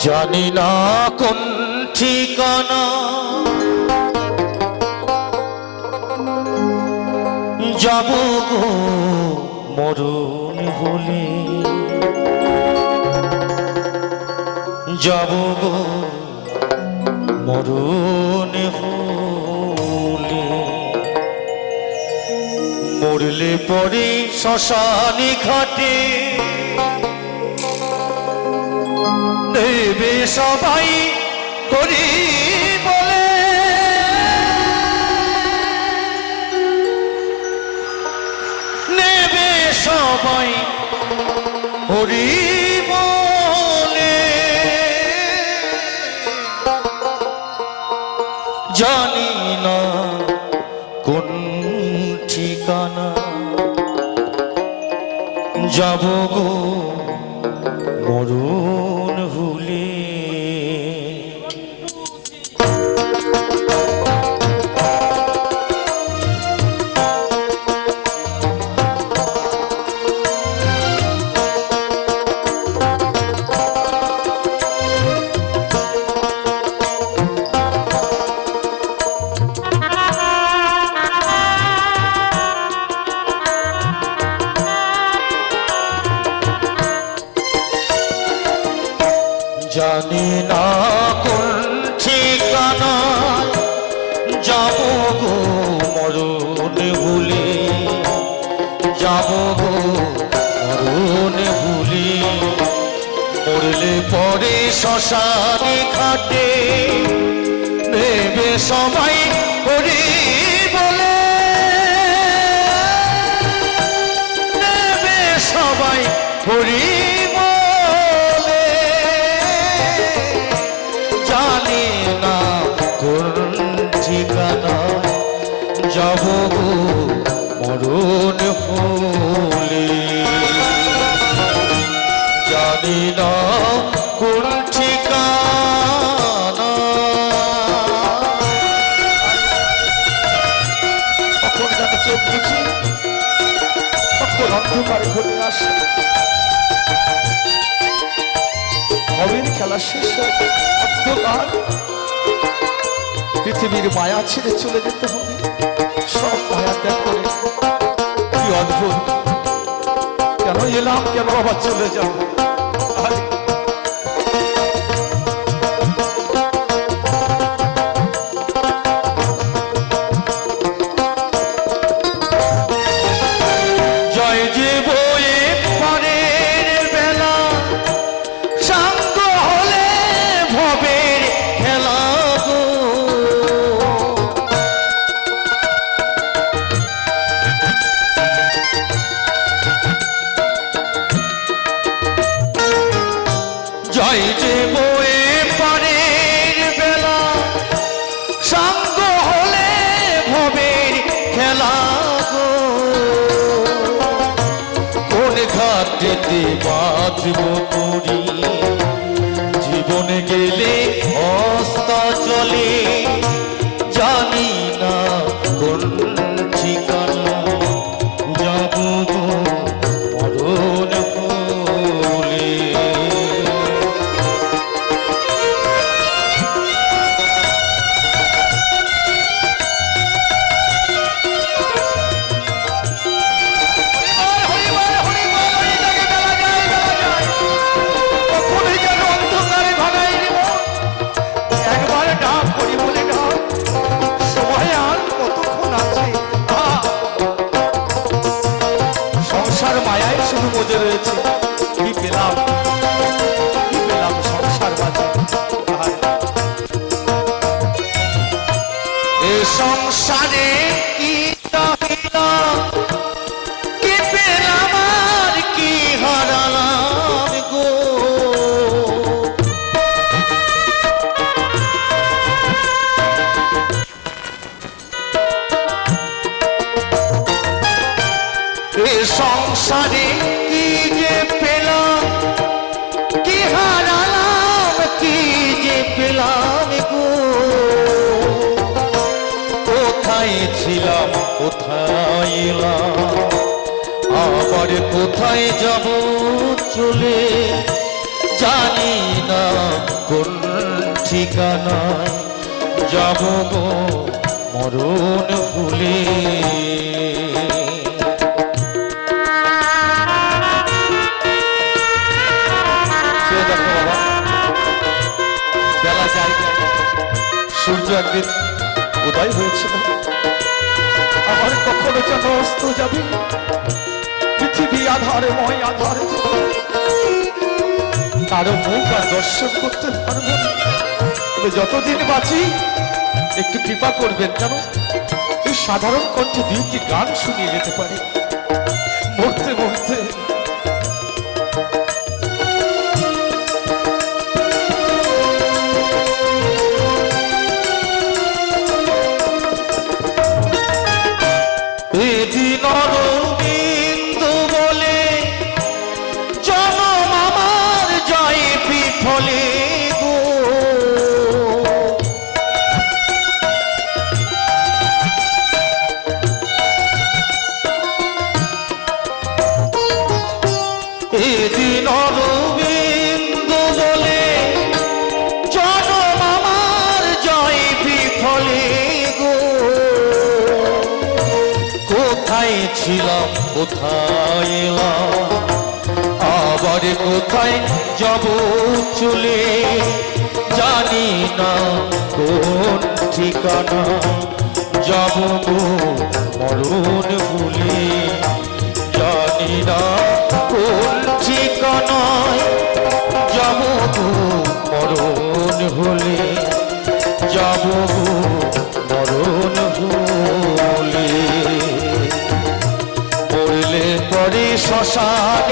জানি না কোন ঠিকানা। যাব গো মরণ হলে। যাব গো মরণ হলে। মরলে পরে শ্মশানে ঘাটে দেবে সবাই করি বলে। নেবে সবাই হরি বলে। জানি না কোন ঠিকানা। যাব গো মরণ জানি না কোন ঠিকানা। যাব গো মরণ ভুলে। যাব গো মরণ ভুলে। মরলে পরে শ্মশানে ঘাটে নেবে সবাই হরি বলে। সবাই হরি তখন অন্ধকার ঘটে আসে। হবেন খেলা শেষ অন্ধকার। পৃথিবীর মায়া ছেড়ে চলে যেতে হবে। সব মায়া ত্যাগ করে। কি অদ্ভুত। কেন এলাম, কেন আবার চলে যাব? ঘাটেতে বাঁচব সংসার মায়ায় শুধু মজে এ সংসারে কি যে পেলাম? কি হারালাম, কি যে পেলাম গো? কোথায় ছিলাম, কোথায় এলাম? আবার কোথায় যাব, চলে জানি না ঠিকানায়। যাব গো মরণ ভুলে। একদিন উদয় হয়েছিল। আমার কখনো যেন অস্ত যাবে। পৃথিবী আধারে, ময় আধারে। কারও মুখ আর দর্শন করতে পারব যতদিন বাঁচি, একটু কৃপা করবেন কেন? এই সাধারণ কণ্ঠে দুইটি গান শুনিয়ে যেতে পারি। মরতে মরতে কোথায় কোথায় এলাম? আবার কোথায় যাব চলে? জানি না কোন ঠিকানা। যাব মরণ ভুলে। জানি না কোন ঠিকানায় পরে